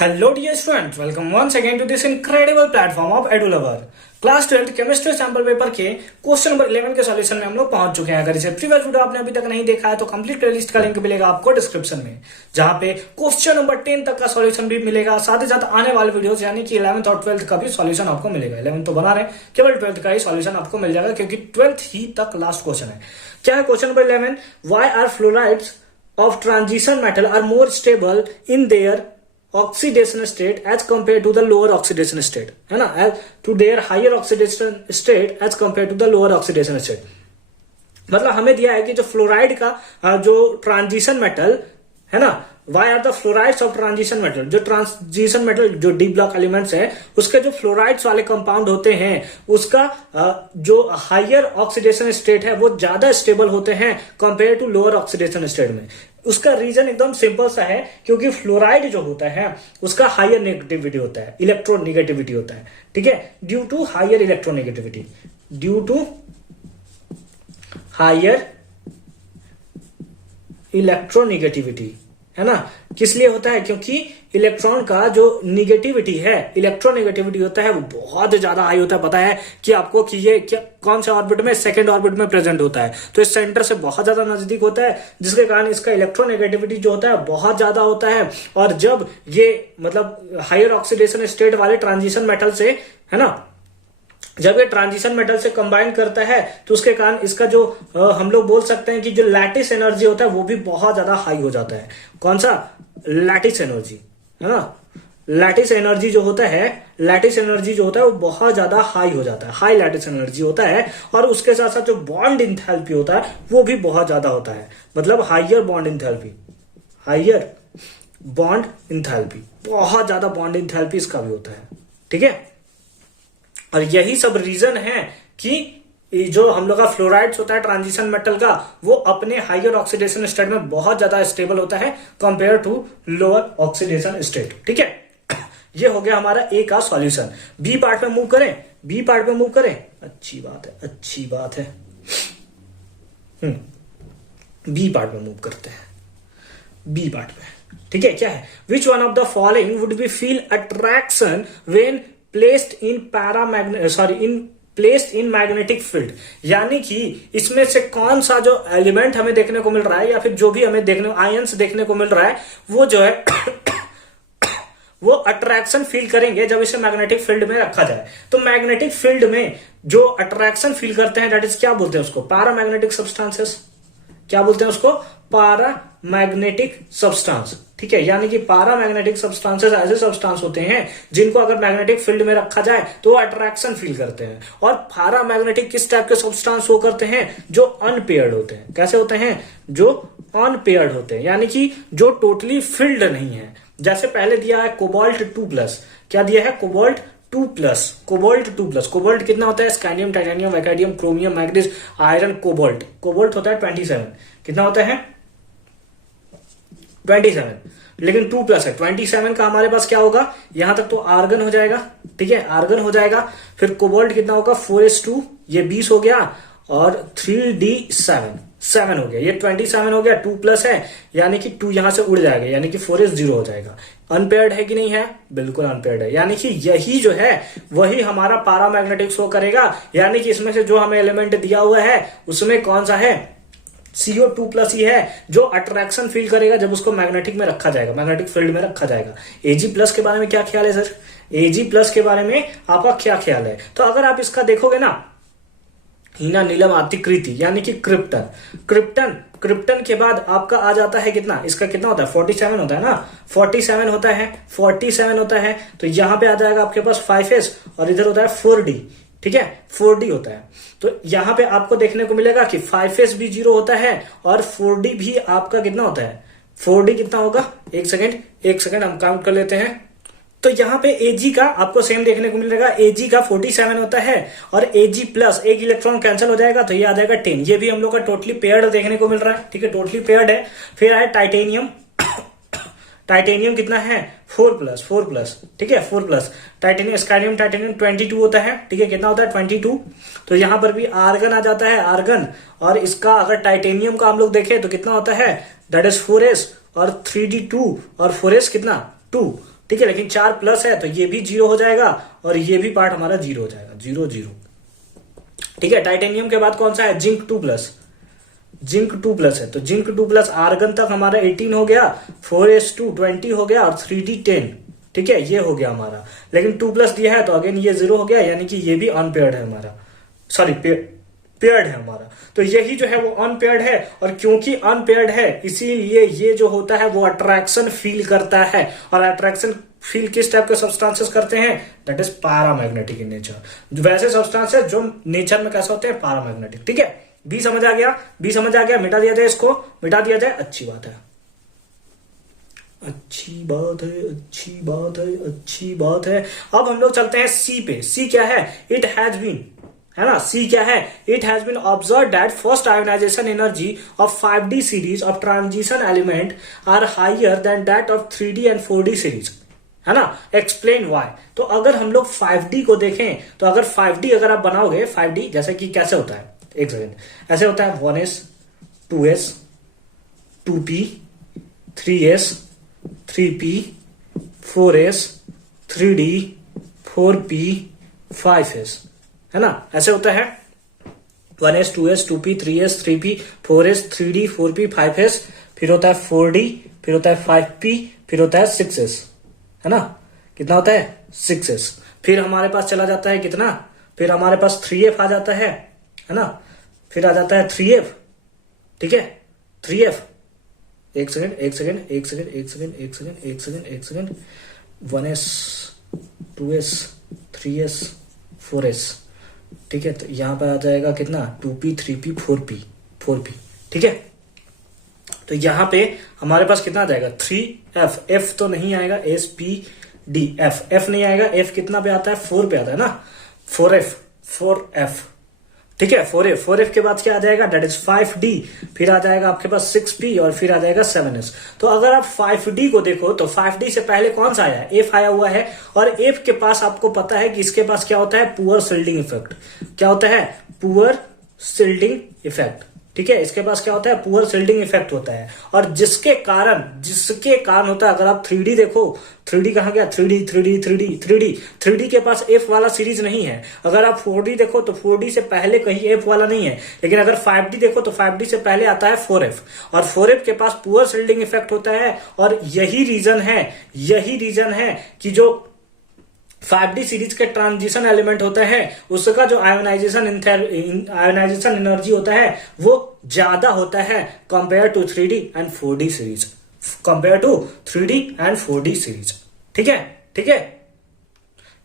Hello dear students, welcome once again to this incredible platform of EduLover. Class 12 chemistry sample paper के question number 11 के solution में हम लोग पहुंच चुके हैं। अगर इसे प्रीवियस वीडियो आपने अभी तक नहीं देखा है तो कंप्लीट प्लेलिस्ट का लिंक मिलेगा आपको डिस्क्रिप्शन में, जहां पे क्वेश्चन नंबर 10 तक का सॉल्यूशन भी मिलेगा। साथ ही साथ आने वाले वीडियोस यानी कि 11th और 12th का भी सॉल्यूशन आपको मिलेगा। 11th तो बना रहे, केवल 12th का ही सॉल्यूशन आपको मिल जाएगा क्योंकि 12th ही तक लास्ट क्वेश्चन है। क्या है question number 11? Why are fluorides of transition metal are more stable in their oxidation state as compared to the lower oxidation state, है ना, as to their higher oxidation state as compared to the lower oxidation state। मतलब हमें दिया है कि जो fluoride का जो ट्रांजिशन मेटल है ना, why are the fluorides of transition metal, जो ट्रांजिशन मेटल जो डी ब्लॉक एलिमेंट्स है उसके जो फ्लोराइड्स वाले कंपाउंड होते हैं उसका जो हायर ऑक्सीडेशन स्टेट है वो ज्यादा स्टेबल होते हैं compare to lower oxidation state में। उसका रीजन एकदम सिंपल सा है, क्योंकि फ्लोराइड जो होता है उसका हायर नेगेटिविटी होता है, इलेक्ट्रोनेगेटिविटी होता है, ठीक है, due to higher electronegativity, due to higher electronegativity, है ना। किस लिए होता है? क्योंकि इलेक्ट्रॉन का जो निगेटिविटी है, इलेक्ट्रोनेगेटिविटी होता है वो बहुत ज्यादा हाई होता है। पता है कि आपको कि ये क्या कौन सा ऑर्बिट में, सेकंड ऑर्बिट में प्रेजेंट होता है, तो इस सेंटर से बहुत ज्यादा नजदीक होता है, जिसके कारण इसका इलेक्ट्रोनेगेटिविटी जो होता है बहुत ज्यादा होता है। और जब ये मतलब हायर ऑक्सीडेशन स्टेट वाले ट्रांजिशन मेटल से, है ना, जब ये ट्रांजिशन मेटल से कंबाइन करता है तो उसके कारण इसका जो हम लोग बोल सकते हैं कि जो लैटिस एनर्जी होता है वो भी बहुत ज्यादा हाई हो जाता है। कौन सा? लैटिस एनर्जी, है ना। लैटिस एनर्जी जो होता है, लैटिस एनर्जी जो होता है वो बहुत ज्यादा हाई हो जाता है, हाई लैटिस एनर्जी होता है। और उसके साथ साथ जो बॉन्ड इंथैल्पी होता है वो भी बहुत ज्यादा होता है, मतलब higher bond enthalpy, higher bond enthalpy, बहुत ज्यादा बॉन्ड इंथैल्पी इसका भी होता है, ठीक है। और यही सब रीजन है कि जो हम लोग का फ्लोराइड्स होता है ट्रांजिशन मेटल का, वो अपने हाइयर ऑक्सीडेशन स्टेट में बहुत ज्यादा स्टेबल होता है compare to lower oxidation state, ठीक है। ये हो गया हमारा ए का सॉल्यूशन। बी पार्ट में मूव करें, बी पार्ट में मूव करें, अच्छी बात है, अच्छी बात है। बी पार्ट में मूव करते हैं, बी पार्ट में, ठीक है। क्या है? Which one of the following would be feel attraction when placed in magnetic field, यानी कि इसमें से कौन सा जो एलिमेंट हमें देखने को मिल रहा है या फिर जो भी हमें देखने आयंस देखने को मिल रहा है वो जो है वो अट्रैक्शन फील करेंगे जब इसे मैग्नेटिक फील्ड में रखा जाए। तो मैग्नेटिक फील्ड में जो अट्रैक्शन फील करते हैं दैट इज, क्या बोलते हैं उसको? Paramagnetic substances. क्या बोलते हैं उसको? पैरामैग्नेटिक सब्सटेंस, ठीक है। यानी कि पैरामैग्नेटिक सब्सटेंसेस ऐसे सब्सटेंस होते हैं जिनको अगर मैग्नेटिक फील्ड में रखा जाए तो अट्रैक्शन फील करते हैं। और पैरामैग्नेटिक किस टाइप के सब्सटेंस वो करते हैं? जो अनपेयर्ड होते हैं। कैसे होते हैं? जो अनपेयर्ड होते हैं, यानी कि जो टोटली फिल्ड नहीं है। जैसे पहले दिया है कोबाल्ट 2+, क्या दिया है? Cobalt 2+, cobalt 2+। कोबाल्ट कितना होता है? Scandium, titanium, vanadium, chromium, manganese, iron, cobalt. Cobalt होता है 27। कितना होता है? 27। लेकिन 2+ है, 27 का हमारे पास क्या होगा? यहां तक तो आर्गन हो जाएगा, ठीक है, आर्गन हो जाएगा। फिर कोबाल्ट कितना होगा? 4s2, ये 20 हो गया, और 3d7, 7 हो गया। ये 27 हो गया, 2+ है, यानी कि 2 यहां से उड़ जाएगा, यानी कि 4s 0 हो जाएगा। अनपेयर्ड है कि नहीं है? बिल्कुल अनपेयर्ड है। यानी कि यही जो है वही हमारा पैरामैग्नेटिक शो करेगा। यानी कि इसमें से जो हमें एलिमेंट दिया हुआ है उसमें कौन सा है? CO2+ ही है जो अट्रैक्शन फील करेगा जब उसको मैग्नेटिक में रखा जाएगा, मैग्नेटिक फील्ड में रखा जाएगा। Ag+ के बारे में क्या ख्याल है सर? Ag+ के बारे में आपका क्या ख्याल है? तो अगर आप इसका देखोगे ना, हीना, नीलम, अतिकृति, यानी कि क्रिप्टन, क्रिप्टन, क्रिप्टन के बाद आपका आ जाता है कितना? इसका कितना होता है? 47 होता है ना, 47 होता है, 47 होता है। तो यहां पे आ जाएगा आपके पास 5s और इधर होता है 4d, ठीक है, 4d होता है। तो यहां पे आपको देखने को मिलेगा कि 5s भी 0 होता है और 4d भी आपका कितना होता है? 4d कितना होगा? एक सेकंड हम काउंट कर लेते हैं। तो यहाँ पे Ag का आपको सेम देखने को मिलेगा, Ag का 47 होता है और Ag+ एक इलेक्ट्रॉन कैंसिल हो जाएगा तो ये आ जाएगा 10। ये भी हम लोग का टोटली पेयर्ड देखने को मिल रहा है, ठीक है, टोटली पेयर्ड है। फिर आए टाइटेनियम, टाइटेनियम कितना है? 4+, ठीक है, 4+। टाइटेनियम, स्कैंडियम, टाइटेनियम 22 होता है, ठीक है, कितना होता है? 22। तो यहां पर भी आर्गन आ जाता है, आर्गन। और इसका अगर टाइटेनियम का हम लोग देखें तो कितना होता है? दैट इज 4s और 3d2 और 4s कितना? 2, ठीक है, लेकिन 4 प्लस है तो ये भी 0 हो जाएगा और ये भी पार्ट हमारा 0 हो जाएगा, 0 0, ठीक है। टाइटेनियम के बाद कौन सा है, जिंक 2 प्लस, जिंक 2 प्लस है तो जिंक 2 प्लस आर्गन तक हमारा 18 हो गया, 4s2 20 हो गया और 3d 10, ठीक है, ये हो गया हमारा। लेकिन 2 प्लस दिया है तो अगेन ये 0 हो गया, यानी कि ये भी अनपेयर्ड है हमारा, सॉरी पेयर्ड है हमारा। तो यही जो है वो अनपेयर्ड है, और क्योंकि अनपेयर्ड है इसीलिए ये जो होता है वो अट्रैक्शन फील करता है, और अट्रैक्शन फील किस टाइप के सब्सटेंसेस करते हैं, that is paramagnetic in nature. वैसे सब्सटेंसेस जो नेचर में कैसे होते हैं, पैरामैग्नेटिक, ठीक है। बी समझ आ गया, बी समझ आ गया, मिटा दिया जाए, इसको मिटा दिया जाए, अच्छी बात है, अच्छी बात है, अच्छी बात है, अच्छी बात है। अब हम लोग चलते हैं सी पे। सी क्या है, इट हैज बीन, है ना, सी क्या है, it has been observe that first ionization energy of 5D series of transition element are higher than that of 3D and 4D series, है ना। Explain why. तो अगर हम लोग 5D को देखें तो अगर 5D अगर आप बनाओगे 5D, जैसे कि कैसे होता है, एक सेकेंड, ऐसे होता है 1s 2s 2p 3s 3p 4s 3d 4p 5s, है ना, ऐसे होता है 1s 2s 2p 3s 3p 4s 3d 4p 5s, फिर होता है 4d, फिर होता है 5p, फिर होता है 6s, है ना, कितना होता है 6s। फिर हमारे पास चला जाता है कितना, फिर हमारे पास 3f आ जाता है ना, फिर आ जाता है 3f, ठीक है, 3f, एक सेकेंड एक सेकेंड एक सेकेंड एक सेकेंड एक सेकेंड एक सेकेंड एक second 1s 2s 3s 4s, ठीक है, तो यहां पर आ जाएगा कितना 2p 3p 4p, ठीक है। तो यहां पे हमारे पास कितना आ जाएगा 3f, f तो नहीं आएगा, s p d f नहीं आएगा, f कितना पे आता है 4 पे आता है ना, 4f, ठीक है, 4f के बाद क्या आ जाएगा, डेट इज 5d, फिर आ जाएगा आपके पास 6p और फिर आ जाएगा 7s। तो अगर आप 5d को देखो तो 5d से पहले कौन सा आया है, f आया हुआ है, और f के पास आपको पता है कि इसके पास क्या होता है, पुअर शिल्डिंग इफेक्ट, क्या होता है, पुअर शिल्डिंग इफेक्ट, ठीक है, इसके पास क्या होता है, पुअर शिल्डिंग इफेक्ट होता है, और जिसके कारण होता है, अगर आप 3D देखो, 3D कहां गया, 3D के पास F वाला सीरीज नहीं है। अगर आप 4D देखो तो 4D से पहले कहीं F वाला नहीं है, लेकिन अगर 5D देखो तो 5D से पहले आता है 4F, और 4F के पास पुअर शिल्डिंग इफेक्ट होता है, और यही रीजन है कि जो 5D सीरीज के ट्रांजिशन एलिमेंट होता है उसका जो आयोनाइजेशन एनर्जी होता है वो ज्यादा होता है compare to 3D and 4D series, compare to 3D and 4D series, ठीक है।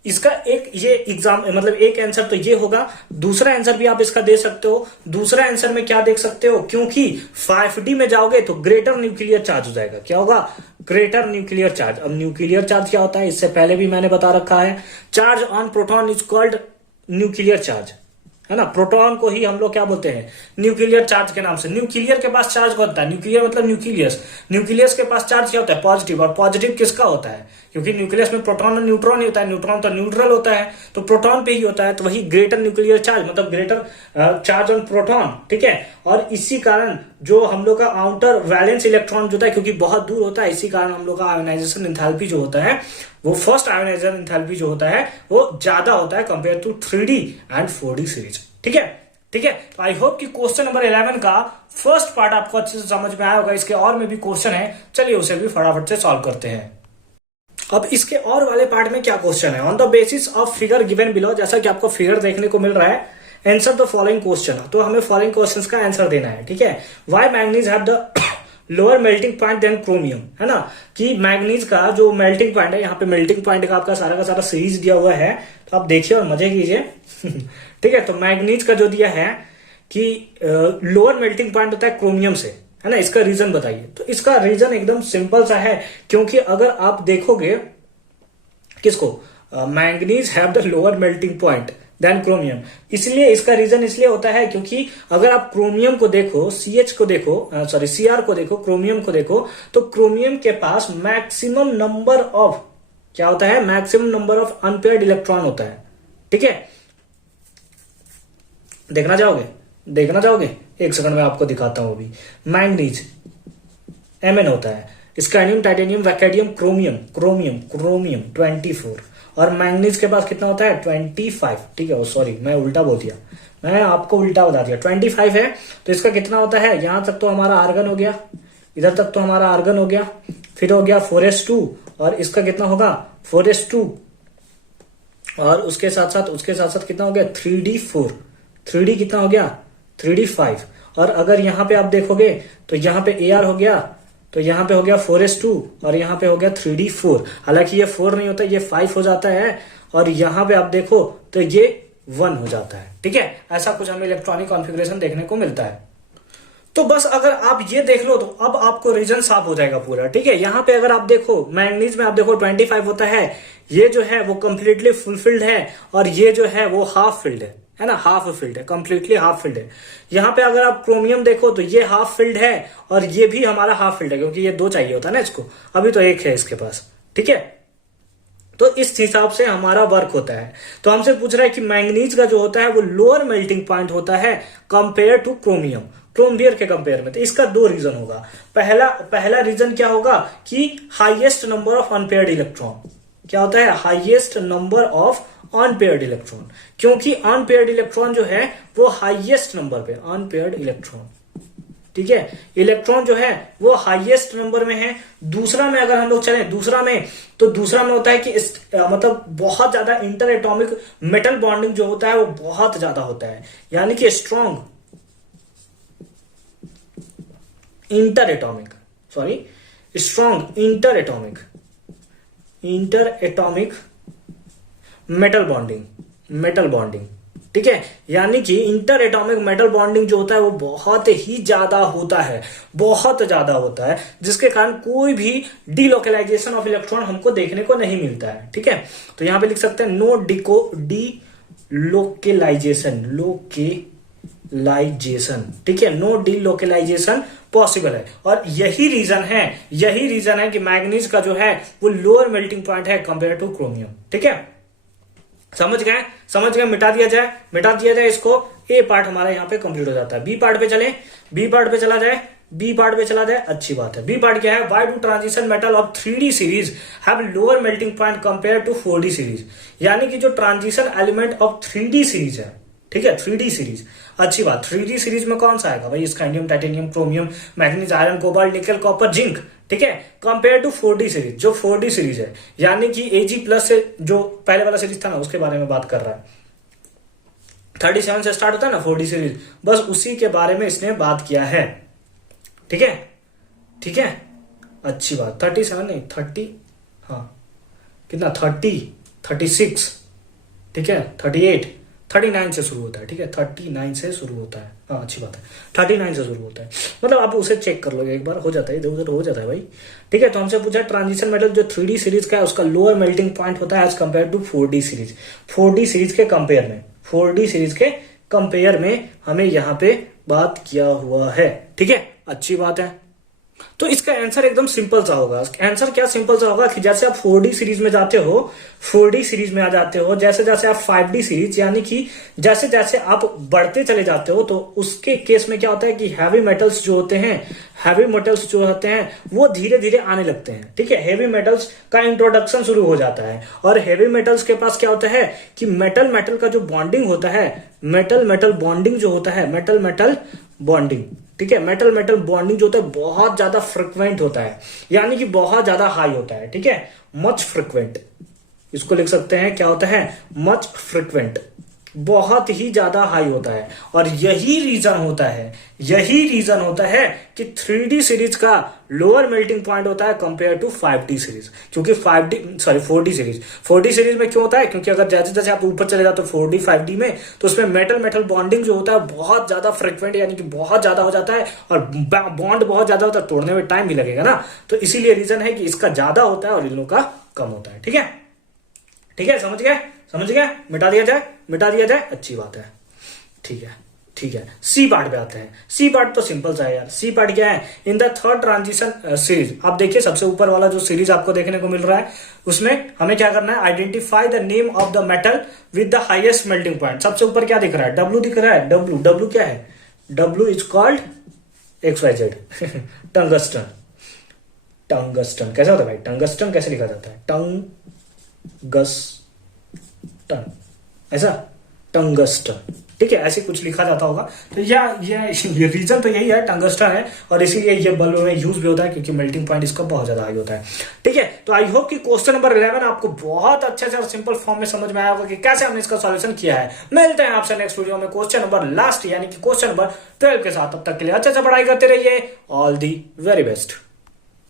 इसका एक ये एग्जाम मतलब एक आंसर तो ये होगा, दूसरा आंसर भी आप इसका दे सकते हो। दूसरा आंसर में क्या देख सकते हो, क्योंकि 5D में जाओगे तो ग्रेटर न्यूक्लियर चार्ज हो जाएगा, क्या होगा, ग्रेटर न्यूक्लियर चार्ज। अब न्यूक्लियर चार्ज क्या होता है, इससे पहले भी मैंने बता रखा है, charge on proton is called nuclear charge, है ना। प्रोटॉन को ही हम लोग क्या बोलते हैं, न्यूक्लियर चार्ज के नाम से। न्यूक्लियर के पास चार्ज कौन होता है, न्यूक्लियर मतलब न्यूक्लियस के पास चार्ज क्या होता है, पॉजिटिव, और पॉजिटिव किसका होता है, क्योंकि न्यूक्लियस में प्रोटॉन और न्यूट्रॉन ही होता है, न्यूट्रॉन तो न्यूट्रल होता है, तो प्रोटॉन पे ही होता है, तो वही ग्रेटर न्यूक्लियर चार्ज मतलब ग्रेटर चार्ज ऑन प्रोटॉन, ठीक है। और इसी कारण जो हम लोग का आउटर वैलेंस इलेक्ट्रॉन जो होता है, क्योंकि बहुत दूर होता है, इसी कारण हम लोग का आयोनाइजेशन एंथैल्पी जो होता है, वो फर्स्ट आयोनाइजेशन एंथैल्पी जो होता है वो ज्यादा होता है compare to 3D and 4D series, ठीक है। तो आई होप कि क्वेश्चन नंबर 11 का फर्स्ट पार्ट आपको अच्छे से समझ में आया होगा। इसके और में भी क्वेश्चन है, चलिए उसे भी फटाफट से सॉल्व करते हैं। अब इसके और वाले पार्ट में क्या क्वेश्चन है, on the basis of figure given below, जैसा कि आपको फिगर देखने को मिल रहा है, आंसर द फॉलोइंग क्वेश्चन, तो हमें फॉलोइंग क्वेश्चंस का आंसर देना है, ठीक है। Why manganese have the lower melting point than chromium, है ना, कि मैग्नीज का जो मेल्टिंग पॉइंट है, यहाँ पे मेल्टिंग पॉइंट का सारा सीरीज दिया हुआ है, तो आप देखिए और मजे कीजिए ठीक है। तो मैग्नीज का जो दिया है कि लोअर मेल्टिंग पॉइंट होता है क्रोमियम से, है ना, इसका रीजन बताइए। तो इसका रीजन एकदम सिंपल सा है, क्योंकि अगर आप देखोगे किसको, manganese have the lower melting point than chromium, इसलिए इसका रीजन इसलिए होता है क्योंकि अगर आप क्रोमियम को देखो, CH को देखो, सॉरी Cr को देखो, क्रोमियम को देखो, तो क्रोमियम के पास मैक्सिमम नंबर ऑफ क्या होता है, maximum number of unpaired electron होता है, ठीक है। देखना चाहोगे, एक सेकंड में आपको दिखाता हूं। अभी मैग्नीज Mn होता है, scandium, titanium, vanadium, chromium, chromium, chromium 24 और मैंगनीज के पास कितना होता है 25। ठीक है, सॉरी मैं उल्टा बोल दिया, मैं आपको उल्टा बता दिया, 25 है। तो इसका कितना होता है, यहां तक तो हमारा आर्गन हो गया, इधर तक तो हमारा आर्गन हो गया, फिर हो गया 4s2 और इसका कितना होगा 4s2 और उसके साथ साथ कितना हो गया 3d4, 3d कितना हो गया 3d5 और अगर यहां पे आप देखोगे तो यहां पे Ar हो गया, तो यहां पे हो गया 4s2 और यहां पे हो गया 3d4। हालांकि ये 4 नहीं होता, ये 5 हो जाता है और यहां पे आप देखो तो ये 1 हो जाता है। ठीक है, ऐसा कुछ हमें इलेक्ट्रॉनिक कॉन्फ़िगरेशन देखने को मिलता है। तो बस अगर आप ये देख लो तो अब आपको रीजन साफ हो जाएगा पूरा। ठीक है, यहां पे अगर आप देखो मैंगनीज में आप देखो 25 होता है, ये जो है वो कंप्लीटली फुलफिल्ड है और ये जो है वो हाफ फिल्ड है ना, हाफ फिल्ड है, कंप्लीटली हाफ फिल्ड है। यहां पे अगर आप क्रोमियम देखो तो ये हाफ फिल्ड है और ये भी हमारा हाफ फिल्ड है, क्योंकि ये 2 चाहिए होता है ना इसको, अभी तो 1 है इसके पास। ठीक है, तो इस हिसाब से हमारा वर्क होता है। तो हमसे पूछ रहा है कि मैंगनीज का जो होता है वो लोअर मेल्टिंग पॉइंट होता है कंपेयर टू क्रोमियम, क्रोमियर के कंपेयर में। तो इसका 2 रीजन होगा। पहला रीजन क्या होगा कि highest number of unpaired electron. क्या होता है highest number of unpaired electron, क्योंकि अनपेयर्ड इलेक्ट्रॉन जो है वो हाईएस्ट नंबर पे, अनपेयर्ड इलेक्ट्रॉन, ठीक है, इलेक्ट्रॉन जो है वो हाईएस्ट नंबर में है। दूसरा में अगर हम लोग चलें दूसरा में होता है कि मतलब बहुत ज्यादा इंटर एटॉमिक मेटल बॉन्डिंग जो होता है वो बहुत ज्यादा होता है, यानी कि strong inter atomic metal bonding. ठीक है, यानी कि इंटर एटॉमिक मेटल बॉन्डिंग जो होता है वो बहुत ही ज्यादा होता है, जिसके कारण कोई भी डीलोकलाइजेशन ऑफ इलेक्ट्रॉन हमको देखने को नहीं मिलता है। ठीक है, तो यहां पे लिख सकते हैं नो लोकेलाइजेशन। ठीक है, नो डीलोकलाइजेशन पॉसिबल है और यही रीजन है कि मैंगनीज का जो है वो लोअर मेल्टिंग पॉइंट है कंपेयर टू क्रोमियम। ठीक है, समझ गए, मिटा दिया जाए इसको। ए पार्ट हमारा यहाँ पे कंप्लीट हो जाता है। बी पार्ट पे चला जाए, अच्छी बात है। बी पार्ट क्या है, why do transition metal of 3D series have lower melting point compare to 4D series. यानी कि जो transition element of 3D series है, ठीक है, 3D सीरीज, अच्छी बात। 3D सीरीज में कौन सा आएगा भाई, scandium, titanium, chromium, manganese, iron, cobalt, निकल, कॉपर, जिंक। ठीक है, कंपेयर टू 4D सीरीज, जो 4D सीरीज है, यानी कि Ag+ से जो पहले वाला सीरीज था ना उसके बारे में बात कर रहा है। 37 से स्टार्ट होता है ना 4D सीरीज, बस उसी के बारे में इसने बात किया है। ठीक है, अच्छी बात। 37 नहीं 30, हाँ कितना 36, ठीक है, 38, 39 से शुरू होता है। ठीक है, 39 से शुरू होता है, हाँ अच्छी बात है, 39 से शुरू होता है। मतलब आप उसे चेक कर लो एक बार, हो जाता है, इधर उधर हो जाता है भाई। ठीक है, तो हमसे पूछा ट्रांजिशन मेटल जो 3D सीरीज का है उसका लोअर मेल्टिंग पॉइंट होता है as compare to 4D series. 4D series के कंपेयर में हमें यहाँ पे बात किया हुआ है। ठीक है, अच्छी बात है। तो इसका आंसर एकदम सिंपल सा होगा। आंसर क्या सिंपल सा होगा कि जैसे आप 4D सीरीज में जाते हो, 4D सीरीज में आ जाते हो, जैसे जैसे आप 5D सीरीज, यानी कि जैसे जैसे आप बढ़ते चले जाते हो, तो उसके केस में क्या होता है कि हैवी मेटल्स जो होते हैं वो धीरे धीरे आने लगते हैं। ठीक है, हेवी मेटल्स का इंट्रोडक्शन शुरू हो जाता है और हेवी मेटल्स के पास क्या होता है कि मेटल का जो बॉन्डिंग होता है, मेटल बॉन्डिंग जो होता है, मेटल बॉन्डिंग, ठीक है, मेटल बॉन्डिंग जो होता है बहुत ज्यादा फ्रिक्वेंट होता है, यानी कि बहुत ज्यादा हाई होता है। ठीक है, मच फ्रिक्वेंट, इसको लिख सकते हैं क्या होता है, मच फ्रिक्वेंट, बहुत ही ज्यादा हाई होता है। और यही रीजन होता है कि 3D सीरीज का लोअर मेल्टिंग पॉइंट होता है कंपेयर टू 5D सीरीज। क्योंकि 4D सीरीज में क्यों होता है, क्योंकि अगर जैसे जैसे आप ऊपर चले जाते हो 4D 5D में, तो उसमें मेटल बॉन्डिंग जो होता है बहुत ज्यादा फ्रिक्वेंट, यानी कि बहुत ज्यादा हो जाता है और बॉन्ड बहुत ज्यादा होता है, तोड़ने में टाइम भी लगेगा ना। तो इसीलिए रीजन है कि इसका ज्यादा होता है और इन लोगों का कम होता है। ठीक है, समझ गए, मिटा दिया जाए, अच्छी बात है। ठीक है, सी पार्ट पे आते हैं। सी पार्ट तो सिंपल सा है यार। सी पार्ट क्या है, in the third transition series, आप देखिए सबसे ऊपर वाला जो सीरीज आपको देखने को मिल रहा है, उसमें हमें क्या करना है, identify the name of the metal with the highest melting point. सबसे ऊपर क्या दिख रहा है, W दिख रहा है। W क्या है, W is called XYZ tungsten. Tungsten कैसा होता है भाई? टंगस्टन कैसे लिखा जाता है? टंगस्टन, ऐसा टंगस्टन, ठीक है, ऐसे कुछ लिखा जाता होगा। तो ये रीजन तो यही है, टंगस्टन है, और इसीलिए ये बल्ब में यूज भी होता है क्योंकि मेल्टिंग पॉइंट इसका बहुत ज्यादा हाई होता है, ठीक है। तो आई होप कि क्वेश्चन नंबर 11 आपको बहुत अच्छे से और सिंपल फॉर्म में समझ में आया होगा कि कैसे हमने इसका सॉल्यूशन किया है। मिलते हैं आपसे नेक्स्ट वीडियो में क्वेश्चन नंबर लास्ट यानी कि क्वेश्चन नंबर 12 के साथ। तब तक के लिए अच्छे से पढ़ाई करते रहिए। All the very best.